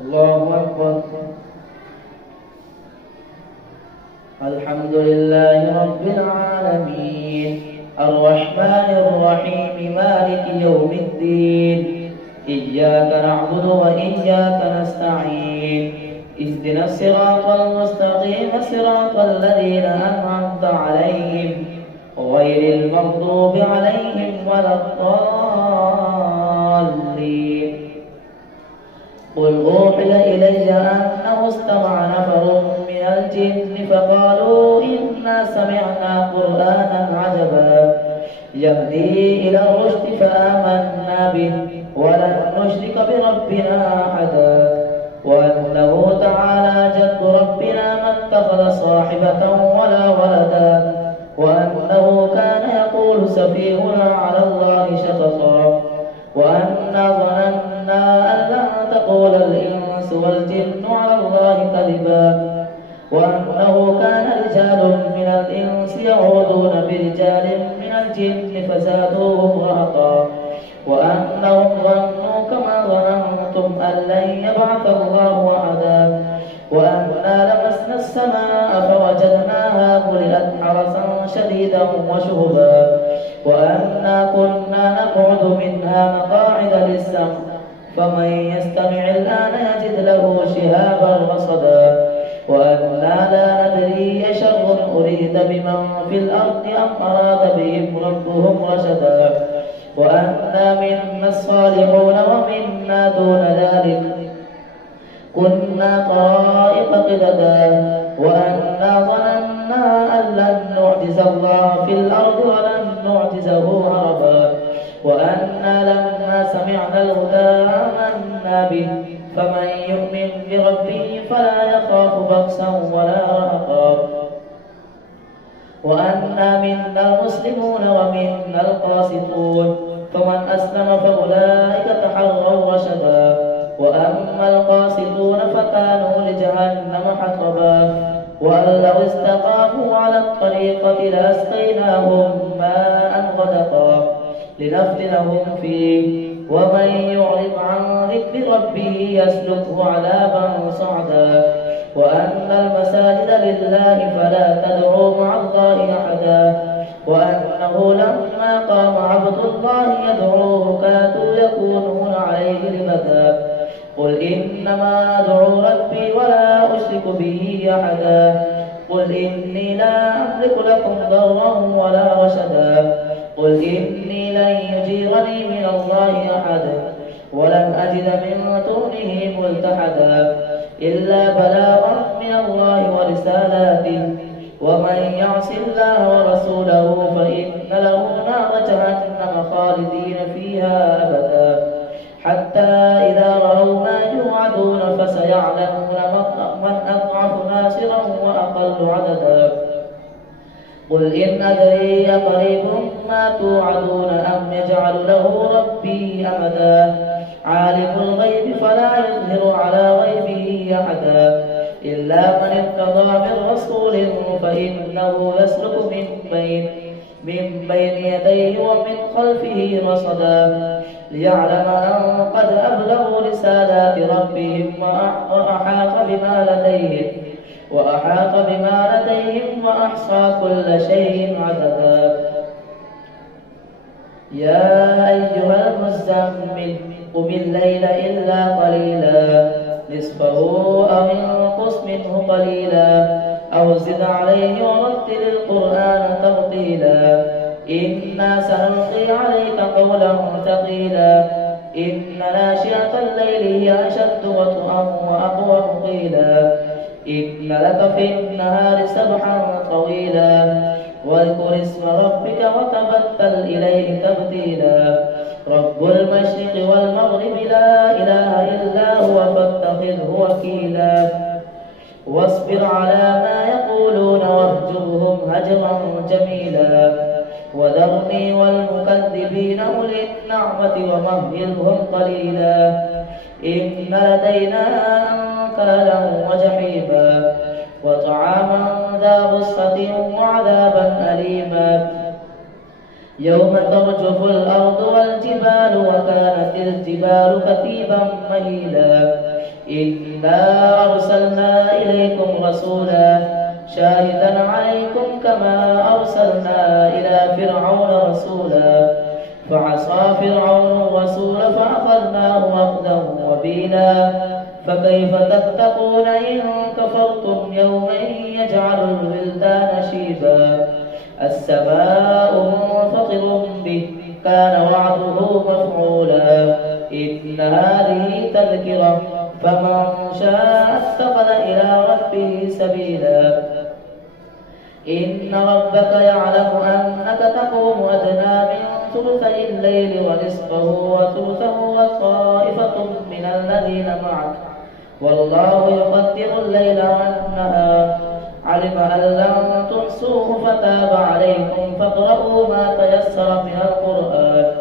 الله أكبر. الحمد لله رب العالمين الرحمن الرحيم مالك يوم الدين إياك نعبد وإياك نستعين اهدنا الصراط المستقيم صراط الذين أنعمت عليهم غير المغضوب عليهم ولا الضالين. قل أوحي إلي أنه استمع نفر من الجن فقالوا إنا سمعنا قرآنا عجبا يهدي إلى الرشد فآمنا به ولن نشرك بربنا أحدا وأنه تعالى جد ربنا ما اتخذ صاحبة ولا ولدا وأنه كان يقول سفيهنا على الله شططا وأنا ظننا أن لن تقول الإنس والجن على الله كذبا وأنه كان رجال من الإنس يعوذون برجال من الجن فزادوهم رهقا وأنهم ظنوا كما ظننتم أن لن يبعث الله أحدا وأنا لمسنا السماء فوجدناها ملئت حرسا شديدا وشهبا وأنا كنا نقعد منها مقاعد للسمع فمن يستمع الآن يجد له شهابا رصدا وأنا لا ندري أشر أريد بمن في الأرض أم أراد بهم ربهم رشدا وأنا منا الصالحون ومنا دون ذلك كنا طرائق قددا وأنا ظننا أن لن نعجز الله في الأرض ولن نعجزه هربا وأنا لما سمعنا الهدى آمنا به فمن يؤمن بربه فلا يخاف بخسا ولا رهقا وأنا منا المسلمون ومنا القاسطون فمن أسلم فأولئك تحروا رشدا وأما القاسطون فكانوا لجهنم حطبا وأن لو استقاموا على الطريقة لأسقيناهم ماء غدقا لنفتنهم فيه ومن يعرض عن ذكر ربه يسلكه عذابا صعدا وأن المساجد لله فلا تدعوا مع الله أحدا وأنه لما قام عبد الله يدعوه كادوا يكونون عليه لبدا قل إنما أدعو ربي ولا أشرك به أحدا قل إني لا أملك لكم ضرا ولا رشدا قل إني لن يجيرني من الله أحد ولن أجد من دونه ملتحدا إلا بلاغا من الله ورسالاته ومن يعص الله ورسوله فإن له نار جهنم خالدين فيها أبدا حتى إذا رأوا ما يوعدون فسيعلمون من أضعف ناصرا وأقل عددا قل إن أدري قريب ما توعدون أم يجعل له ربي أمدا عالم الغيب فلا يظهر على غيبه أحدا إلا من ارتضى من رسول فإنه يسلك من بين يديه ومن خلفه رصدا ليعلم أن قد أبلغوا رسالات ربهم وأحاط بما لديهم وأحصى كل شيء عددا يا أيها المزمل قم الليل إلا قليلا نصفه أو انقص منه قليلا أو زد عليه ورتل القرآن ترتيلا إنا سنلقي عليك قولا ثقيلا إن ناشئة الليل هي أشد وطئا وأقوم قيلا إن لك في النهار سبحا طويلا واذكر اسم ربك وتبتل إليه تبتيلا رب المشرق والمغرب لا إله إلا هو فاتخذه وكيلا واصبر على ما يقولون واهجرهم هجرا جميلا وذرني والمكذبين أولي النعمة ومهلهم قليلا إن لدينا أنكالا وجحيما وطعاما ذا غصة وعذابا أليما يوم ترجف الأرض والجبال وكانت الجبال كثيبا مهيلا إنا أرسلنا إليكم رسولا شاهدا عليكم كما أرسلنا إلى فرعون رسولا فعصى فرعون الرسول فأخذناه أخذا وبيلا فكيف تتقون إن كفرتم يوما يجعل الولدان شيبا السماء منفطر به كان وعده مفعولا إن هذه تذكرة فمن شاء اتخذ إلى ربه سبيلا إن ربك يعلم أنك تقوم أدنى من ثلثي الليل ونصفه وثلثه وطائفة من الذين معك والله يقدر الليل والنهار علم أن لن تحصوه فتاب عليكم فاقرؤوا ما تيسر من القرآن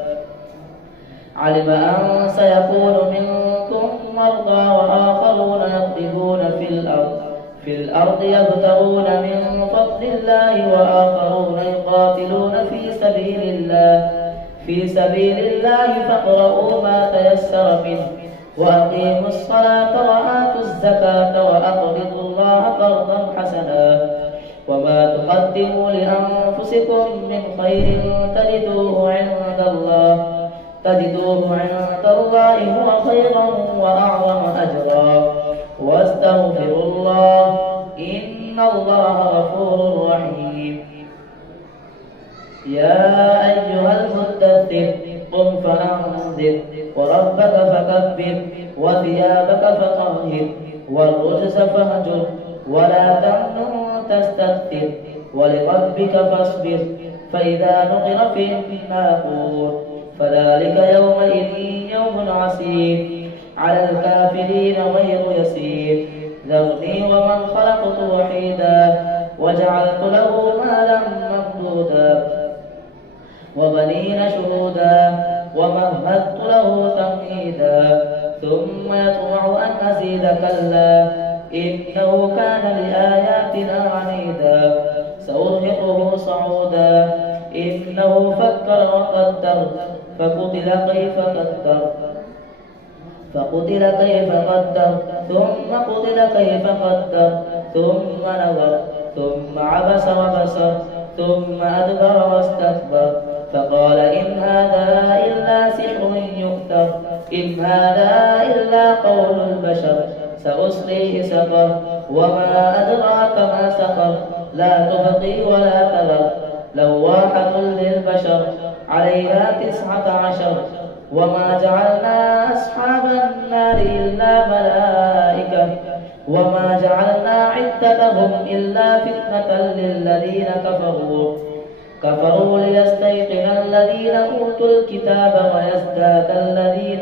علم أن سيكون منكم مرضى وآخرون يضربون في الأرض يبتغون من فضل الله وآخرون يقاتلون في سبيل الله فاقرؤوا ما تيسر منه وأقيموا الصلاة وآتوا الزكاة وأقرضوا الله قرضا حسنا وما تقدموا لأنفسكم من خير تجدوه عند الله هو خيرا وأعظم أجرا واستغفروا الله إن الله غفور رحيم يا أيها المدثر قم فأنذر وربك فكبر وثيابك فطهر والرجز فاهجر ولا تمنن تستكثر ولربك فاصبر فإذا نقر في الناقور فذلك يومئذ يوم عسير على الكافرين غير يسير ذرني ومن خلقت وحيدا وجعلت له مالا ممدودا وبنين شهودا ومهدت له تمهيدا ثم يطمع أن أزيد كلا إنه كان لآياتنا عنيدا سأرهقه صعودا إنه فكر وقدر فقتل كيف قدر ثم قتل كيف قدر ثم نظر ثم عبس وبصر ثم أدبر واستكبر فقال إن هذا إلا سحر يؤثر إن هذا إلا قول البشر سأصليه سقر وما أدراك ما سقر لا تبقي ولا تذر لواحة للبشر عليها 19 وما جعلنا أصحاب النار إلا ملائكة وما جعلنا عدتهم إلا فتنة للذين كفروا ليستيقن الذين أوتوا الكتاب ويزداد الذين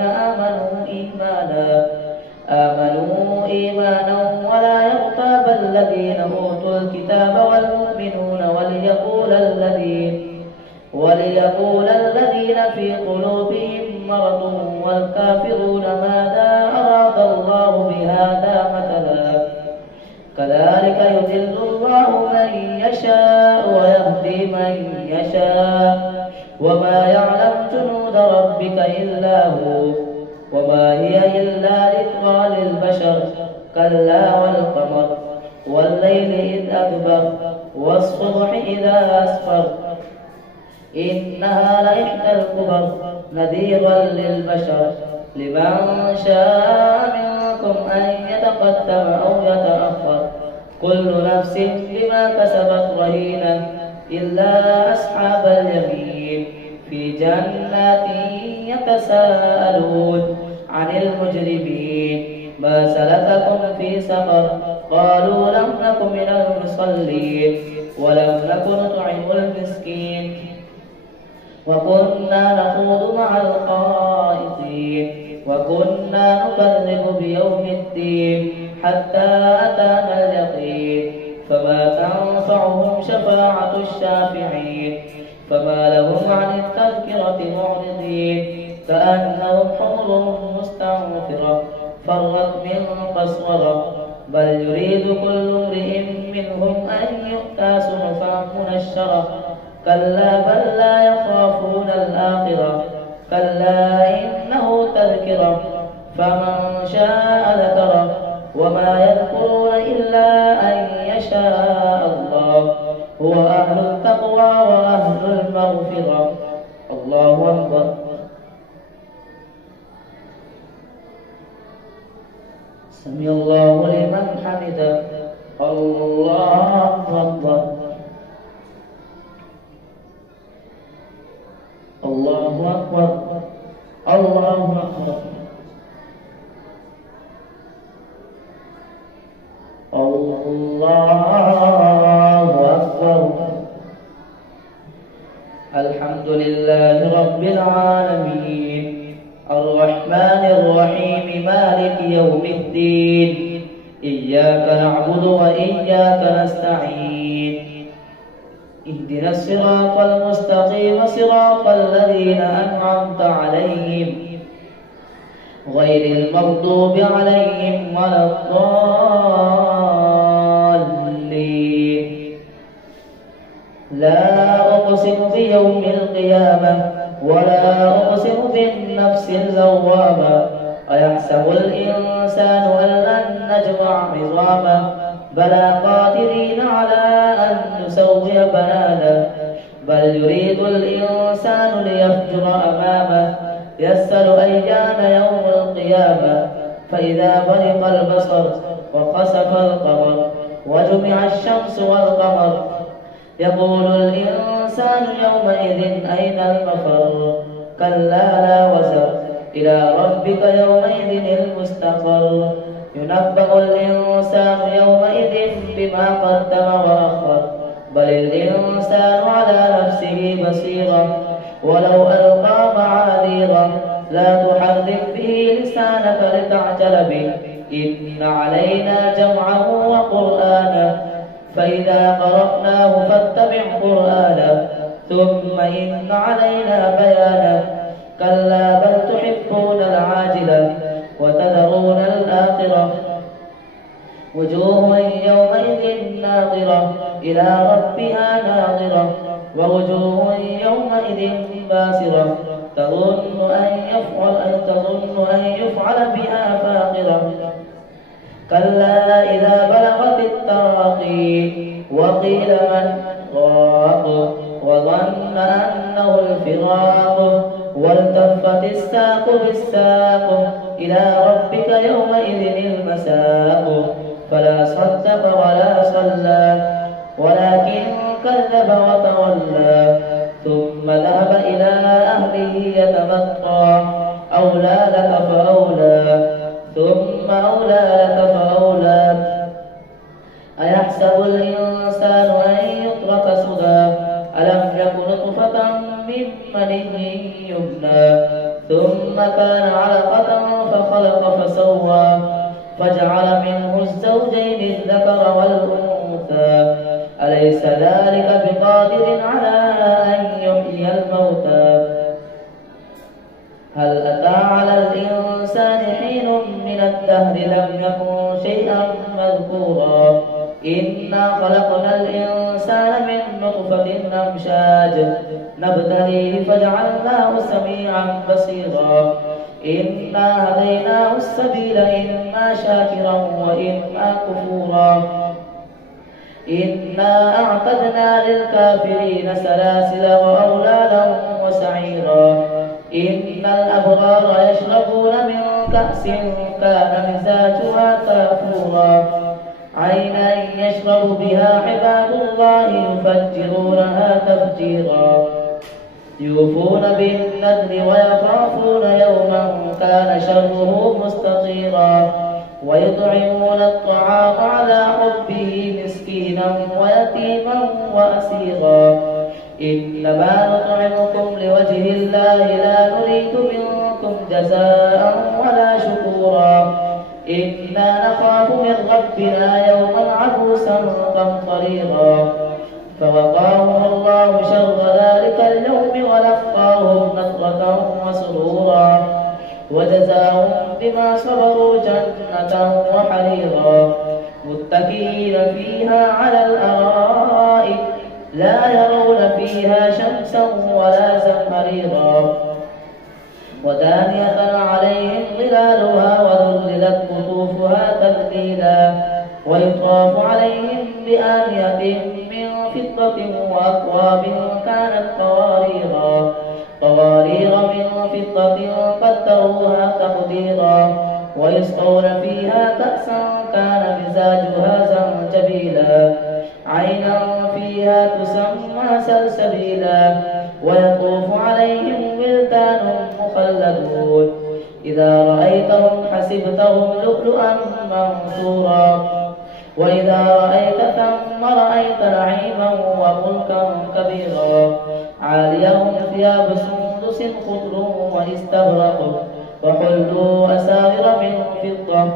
آمنوا إيمانا ولا يرتاب الذين أوتوا الكتاب والمؤمنون وليقول الذين في قلوبهم مرض والكافرون ماذا أراد الله بهذا مثلا كذلك يضل الله من يشاء ويهدي من يشاء وما يعلم جنود ربك إلا هو وما هي إلا ذكرى للبشر كلا والقمر والليل إذ أدبر والصبح إذا أسفر إنها لإحدى الكبر نذيرا للبشر لمن شاء منكم أن يتقدم أو يتأخر كل نفس بما كسبت رهينة إلا أصحاب اليمين في جنات يتساءلون عن المجرمين ما سلككم في سقر قالوا لم نك من المصلين ولم نك نطعم المسكين وكنا نخوض مع الخائضين وكنا نكذب بيوم الدين حتى أتانا اليقين فما تنفعهم شفاعة الشافعين فما لهم عن التذكرة معرضين كأنهم حمر مستنفرة فرت من قسورة بل يريد كل امرئ منهم أن يؤتى صحفا منشرة كلا بل لا يخافون الآخرة كلا إنه تذكرة فمن شاء ذكره وما يذكرون إلا أن يشاء الله هو أهل التقوى وأهل المغفرة. الله أكبر. سمع الله لمن حمده. الله أكبر. الله أكبر. الله أكبر. الله أكبر. الحمد لله رب العالمين الرحمن الرحيم مالك يوم الدين إياك نعبد وإياك نستعين اهدنا الصراط المستقيم صراط الذين أنعمت عليهم غير المغضوب عليهم ولا الضالين. لا أقسم بيوم القيامة ولا أقسم بالنفس اللوامة أيحسب الإنسان أن لن نجمع عظامه بلى قادرين على أن نسوي بنانه بل يريد الإنسان ليفجر أمامه يسأل أيان يوم القيامة فإذا برق البصر وخسف القمر وجمع الشمس والقمر يقول الإنسان يومئذ أين المفر كلا لا وزر إلى ربك يومئذ المستقر ينبأ الإنسان يومئذ بما قدم وأخر بل الإنسان على نفسه بصيرة ولو ألقى معاذيره لا تحرك به لسانك لتعجل به إن علينا جمعه وقرآنه فإذا قرأناه فاتبع قرآنه ثم إن علينا بيانه كلا بل تحبون العاجلة وتذرون الآخرة وجوه يومئذ ناظرة إلى ربها ناظرة ووجوه يومئذ باسرة تظن أن يفعل بها فاقرة كلا إذا بلغت التراقي وقيل من راق وظن أنه الفراق والتفت الساق بالساق إلى ربك يومئذ المساق فلا صدق ولا صلى ولكن كذب وتولى ثم ذهب إلى أهله يتمطى أولى لك فأولى ثم أولى لك فأولى أيحسب الإنسان أن يترك سدى ألم يك نطفة من مني يمنى ثم كان علقة فخلق فسوى فجعل منه الزوجين الذكر والأنثى أليس ذلك بقادر على أن يحيي الموتى هل أتى على الإنسان حين من الدهر لم يكن شيئا مذكورا إنا خلقنا الإنسان من نطفة أمشاج نبتليه فجعلناه سميعا بصيرا إنا هديناه السبيل إما شاكرا وإما كفورا إنا أعتدنا للكافرين سلاسل وأغلالا وسعيرا إن الأبرار يشربون من كأس كان مزاجها كافورا عينا يشرب بها عباد الله يفجرونها تفجيرا يوفون بالنذر ويخافون يوما كان شره مستطيرا ويطعمون الطعام على حبه مسكينا ويتيما وأسيرا إنما نطعمكم لوجه الله لا نريد منكم جزاء ولا شكورا إنا نخاف من ربنا يوما عبوسا قمطريرا فوقاهم الله شر ذلك اليوم ولقاهم نصرة وسرورا وجزاهم بما صبروا جنة وحريرا متكئين فيها على الأرائك لا يرون فيها شمسا ولا زمهريرا ودانية عليهم ظلالها وذللت قطوفها تذليلا ويطاف عليهم بآنية من فضة وأكواب كانت قوارير من فضة قدروها تقديرا ويسقون فيها كأسا كان مزاجها زنجبيلا عينا فيها تسمى سلسبيلا ويطوف عليهم ولدان مخلدون إذا رأيتهم حسبتهم لؤلؤا منثورا وإذا رأيت ثم رأيت نعيما وملكا كبيرا عاليهم ثياب سندس خضر واستبرق وحلوا أساور من فضة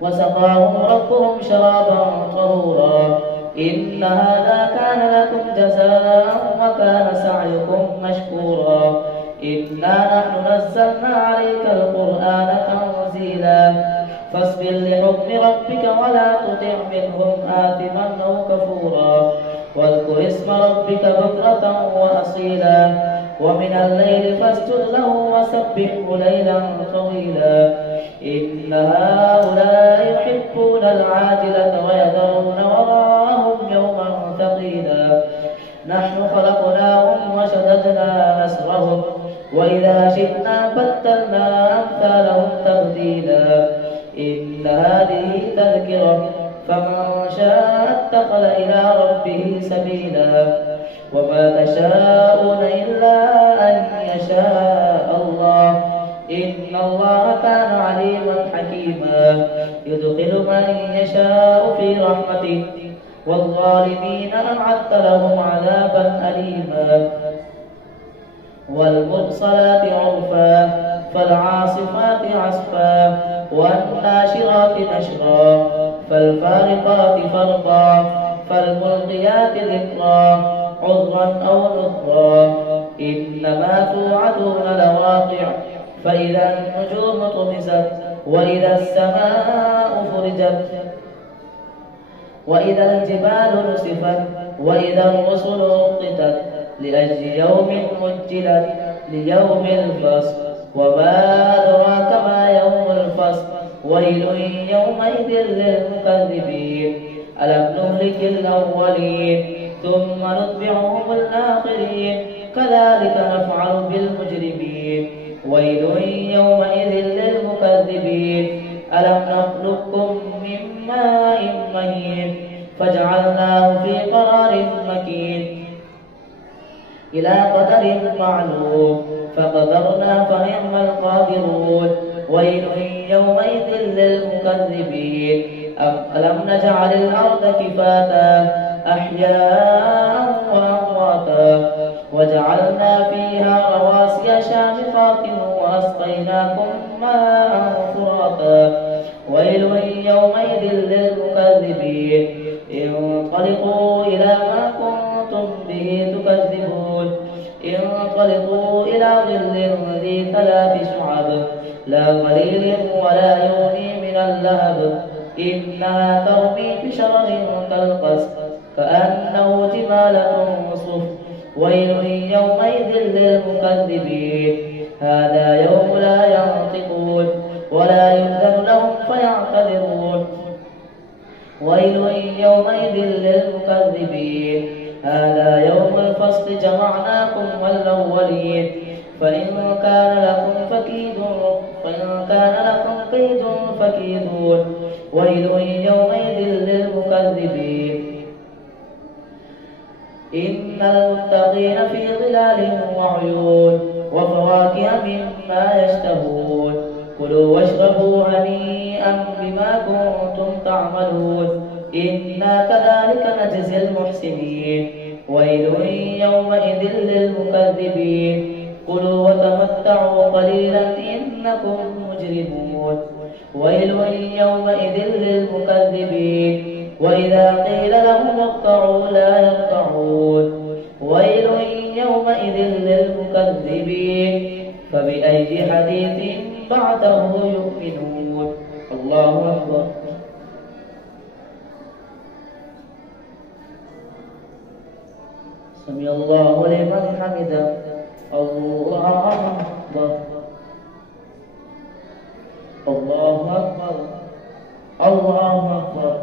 وسقاهم ربهم شرابا طهورا إن هذا كان لكم جزاء وكان سعيكم مشكورا إنا نحن نزلنا عليك القرآن تنزيلا فاصبر لحكم ربك ولا تطع منهم آثما أو كفورا واذكر اسم ربك بكرة وأصيلا ومن الليل فاسجد له وسبحه ليلا طويلا إن هؤلاء يحبون العاجلة ويذرون وراءهم يوما ثقيلا نحن خلقناهم وشددنا أسرهم وإذا شئنا بدلنا أمثالهم تبديلا إن هذه تذكرة فمن شاء اتخذ إلى ربه سبيلا وما تشاءون إلا أن يشاء الله إن الله كان عليما حكيما يدخل من يشاء في رحمته والظالمين أعد لهم عذابا أليما والمرسلات عرفا فالعاصفات عصفا والناشرات نشرا فالفارقات فرقا فالملقيات ذكرا عذرا أو نذرا إنما توعدون لواقع فإذا النجوم طمست وإذا السماء فرجت وإذا الجبال نسفت وإذا الرسل أقتت لأجل يوم مجلت ليوم الفصل وما أدراك ما يوم الفصل ويل يومئذ للمكذبين ألم نهلك الأولين ثم نتبعهم الآخرين كذلك نفعل بالمجرمين ويل يومئذ للمكذبين ألم نخلقكم من ماء مهين فجعلناه في قرار مكين إلى قدر معلوم فقدرنا فنعم القادرون ويل يومئذ للمكذبين ألم نجعل الأرض كفاتا أحياء وأمواتا وجعلنا فيها رواسي شامخات وأسقيناكم ماء فراتا ويل يومئذ للمكذبين انطلقوا إلى ما كنتم به تكذبون انطلقوا إلى ظل ذي 3 شعب لا ظليل ولا يغني من اللهب إنها ترمي بشرر كالقصر كأنه جمالة صفر ويل يومئذ للمكذبين هذا يوم لا ينطقون ولا يؤذن لهم فيعتذرون ويل يومئذ للمكذبين هذا يوم الفصل جمعناكم والأولين فإن كان لكم كيد فكيدون ويل يومئذ للمكذبين إن المتقين في ظلال وعيون وفواكه مما يشتهون كلوا واشربوا هنيئا بما كنتم تعملون إنا كذلك نجزي المحسنين ويل يومئذ للمكذبين كلوا وتمتعوا قليلا إنكم مجرمون ويل يومئذ للمكذبين وإذا قيل لهم اركعوا لا يركعون ويل يومئذ للمكذبين فبأي حديث بعده يؤمنون الله أكبر سمع الله لمن حمده الله أكبر الله أكبر الله أكبر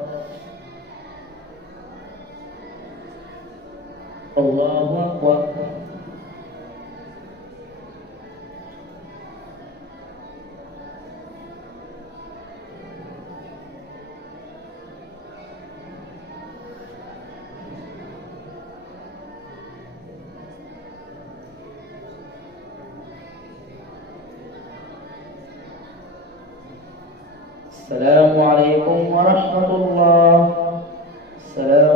الله أكبر. السلام عليكم ورحمة الله. السلام